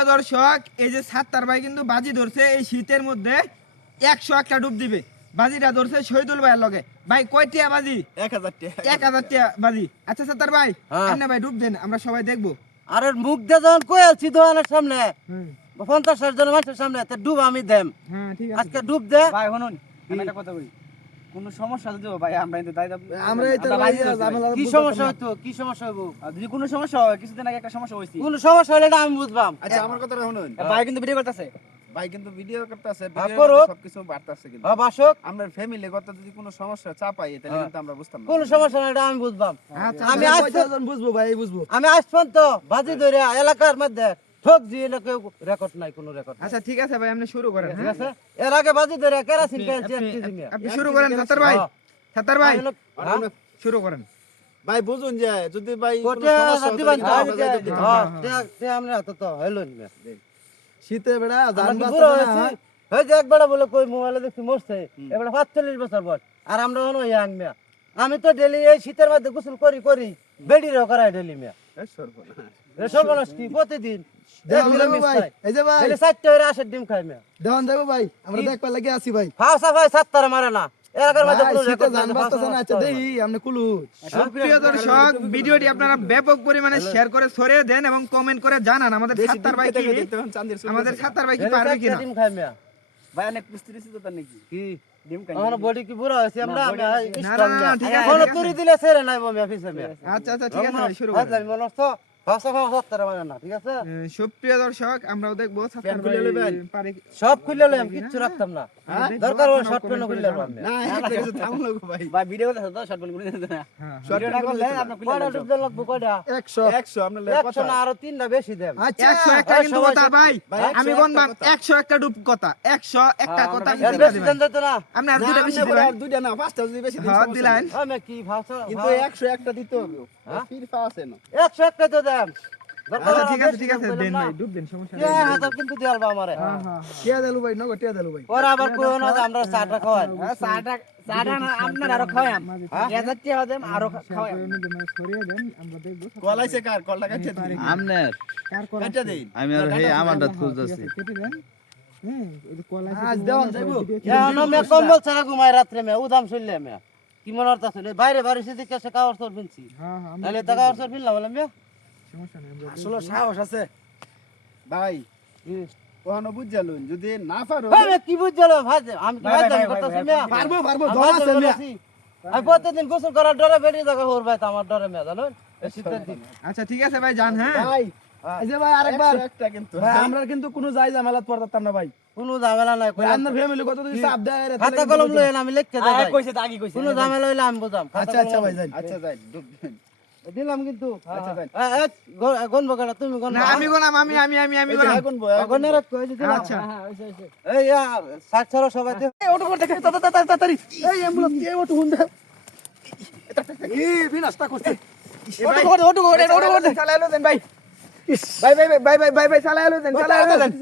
সুপ্রিয় দর্শক, এই যে সাত্তার ভাই কিন্তু বাজি ধরছে এই শীতের মধ্যে 101টা ডুব দিবে। বাজিটা ধরছে শহীদুল ভাইয়ের লগে। ভাই কয়টিয়া বাজি? 1000 টাকা। 1000 টাকা বাজি। আচ্ছা সাত্তার ভাই, হ্যাঁ। আপনি ভাই ডুব দেন, আমরা সবাই দেখবো। আরে মুখ দিয়ে যখন কই আছি দোকানের সামনে 50-60 জন মানুষের সামনে তে ডুব আমি দেম। হ্যাঁ ঠিক আছে। আজকে ডুব দে। ভাই শুনুন, আমি একটা কথা বলি। কোন সমস্যা হলে দেবো ভাই, আমরা কিন্তু আমরা এই তো ভাই ঝামেলা কি সমস্যা হইতো? কি সমস্যা হইব? যদি কোনো সমস্যা হয়, কিছুদিন আগে একটা সমস্যা হইছে। কোন সমস্যা হলে না আমি বুঝবাম। আচ্ছা আমার কথাটা শুনুন, ভাই কিন্তু ভিডিও করতেছে। ভাই কিন্তু ভিডিও করতেছে, হ্যাঁ, ভিডিও করুক। সবকিছু বাড়তাছে কিন্তু হ্যাঁ বাসক, আমরা ফ্যামিলিগত যদি কোনো সমস্যা চাপাই তাহলে হ্যাঁ। কিন্তু আমরা বুঝতাম না। কোন সমস্যা না এটা আমি বুঝবাম। আচ্ছা আমি আমি আজ বুঝবো ভাই, বুঝবো। আমি আজ পর্যন্ত বাজি ধরে এলাকার মধ্যে ঠক দিয়ে কেউ রেকর্ড নাই, কোনো রেকর্ড। আচ্ছা ঠিক আছে ভাই, আপনি শুরু করেন। ঠিক আছে, এর আগে বাজি ধরে কেরাসিন খেলছি 1 কেজি নিয়ে। আপনি শুরু করেন সাত্তার ভাই। হ্যাঁ। সাত্তার ভাই হ্যাঁ? শুরু করেন। ভাই বুঝুন যে যদি ভাই কোনো কোটে সমস্যা হয় দিবেন তাহলে আমরা যাইতে দিতাম। আমরা তো হইলো না। শীতে বেড়া জান আমরা বাঁচতে বুড়ো না হয়েছি। হয়। এই যে একবার বলে কই মোবাইলে দেখছি মরছে, এবার 45 বছর বয়স, আর আমরা হলো ইয়াং মিয়া। আমি তো ডেলি এই শীতের মধ্যে গোসল করি বেডিরও করাই ডেলি মিয়া। এ সর্বনাশ। এ সর্বনাশ কি প্রতিদিন দেওয়ান দেবো ভাই, এই যে ভাই ডেলি 4টা করে আসার ডিম খাই মিয়া। দেওয়ান দেবো ভাই, আমরা দেখবার লাগে আছি ভাই। ফাঁসা ভাই 7টারে মারে না, এলাকার মধ্যে ভাই, কোনো শীতে রেকর্ড জান নাই। বাঁচতেছে না, আচ্ছা দেই আপনি কুলু। সুপ্রিয় দর্শক, ভিডিওটি আপনারা ব্যাপক পরিমাণে শেয়ার করে ছড়িয়ে দেন এবং কমেন্ট করে জানান আমাদের সাত্তার ভাই কি, আমাদের সাত্তার ভাই কি পারবে কিনা। ডিম খাই মিয়া। ভাই অনেক কুস্তি তো তার নাকি কি ডিম খাই। আমার বডি কি বুড়া হইছে আমরা? না, না, ঠিক আছে, কোনো ঠিক আছে। তুরি দিলে ছেড়ে নাই মিয়া পিছে মিয়া। আচ্ছা আচ্ছা ঠিক আছে ভাই, শুরু করেন। আমি মনে হচ্ছে ফাঁসা 7টারে মারে না, ঠিক আছে? সুপ্রিয় দর্শক, আমরাও দেখবো সাত্তার খুলে ভাই লইবেন? পারে সব খুলে লইম, কিচ্ছু রাখতাম না। দরকার হলে শর্ট পেনও খুলে লইব আমি। না একটা কিছু থামলো গো ভাই। ভাই ভিডিও করতেছে তো, শর্ট বল করে দিতে না। হ্যাঁ, ভিডিও না করলে আপনি কয়টা ডুব দেন লাগবো কয়টা? 100 100 আপনি লেখ 100 না আরো 3টা বেশি দেন। আচ্ছা 101টা কিন্তু সবাই কথা ভাই, ভাই, আমি 101টা বললাম কথা। 101টা ডুব কথা, 101টা কথা আপনি এর দিবেন। বেশি দেন দিত না। আপনি আর না, দুটো আপনি বেশি বলে দিবেন। আর দুইটা না, পাঁচটা যদি বেশি দিন হ্যাঁ সমস্যা দিলেন। নেই। আমি কি ফাঁসা কিন্তু 101টা দিতে হবে। হ্যাঁ? ফিরফা আছে না। 101টা তো দেন। দরকার আচ্ছা হলে ঠিক আছে বেশি ঠিক আছে, দেন দেন না। ভাই, ডুব দেন, সমস্যা নেই। 1000 কিন্তু দিয়ালবা আমারে। হ্যাঁ হ্যাঁ টিয়া দেলু ভাই, নগদ টিয়া দেলু ভাই। পরে আবার কইও না যে আমরা চাটা খাওয়াই। চাটা না আপনার আরো খাওয়াম। 1000 টাকা দেন আরো খাওয়াম। ছড়িয়ে দেন, আমরা দেখবো কলাইছে কার কলটা কাটতে দিন। আমনের কার কল কাটতে দেই। আমি আর হে আমারটা খুঁজতেছি কেটে দেন। হ্যাঁ, এই যে কল আছে, আজ দেওয়ান যাইবো। এখন মে কম্বল ছাড়া ঘুমাই রাত্রে মে উদাম শুনলে মে। কি মনে হতাছে বাইরে বাইরে সিদ্ধি কাছে কাগজ তোর পিনছি। হ্যাঁ হ্যাঁ, আমি তাহলে তা কাগজ তোর পিনলাম বলে মে। সমস্যা নেই, আমরা আসলে সাহস আছে ভাই, ওহানো বুঝালুন যদি না পারো আমি কি বুঝলো ভাই আমি কি ভাই, ভাই ভাই, করতেছি ভাই, মে। পারবো পারবো আমি দম আছে ভাই মিয়া। করতেছি। আমি প্রতিদিন গোসল করার ডরে বেরিয়ে থাকা ওর ভাই তো আমার ডরে মে জানো এই শীতের দিন। আচ্ছা ঠিক আছে ভাই, যান। হ্যাঁ ভাই এই যে ভাই আরেকবার 101টা কিন্তু ভাই আমরা কিন্তু কোনো যাই ঝামেলাত পড়তাম না ভাই। কোনো ঝামেলা নাই কইলাম। আপনার ফ্যামিলি কত যদি চাপ দেয় রে, খাতা কলম লইন আমি লিখতে দেই। আগে কইছে তো আগে কইছে। কোনো ঝামেলা হইলে আমি বুঝাম। আচ্ছা আচ্ছা ভাই যাই। আচ্ছা যাই ডুব দেন। দিলাম কিন্তু। আচ্ছা যাই। গন বগড়া তুমি গন। না আমি গোলাম, আমি এই যে গোলাম। এখন বয় গনের কইছি দিলাম। আচ্ছা এই সাতছাড়া সবাই দে। এই অটো করতে তাড়াতাড়ি এই অ্যাম্বুলেন্স এই অটো হুন্ডা এই বিনাশটা করতে অটো করে চালাইলো দেন ভাই, ভাই ভাই ভাই ভাই ভাই ভাই চালাইলো দেন, চালাইলো দেন।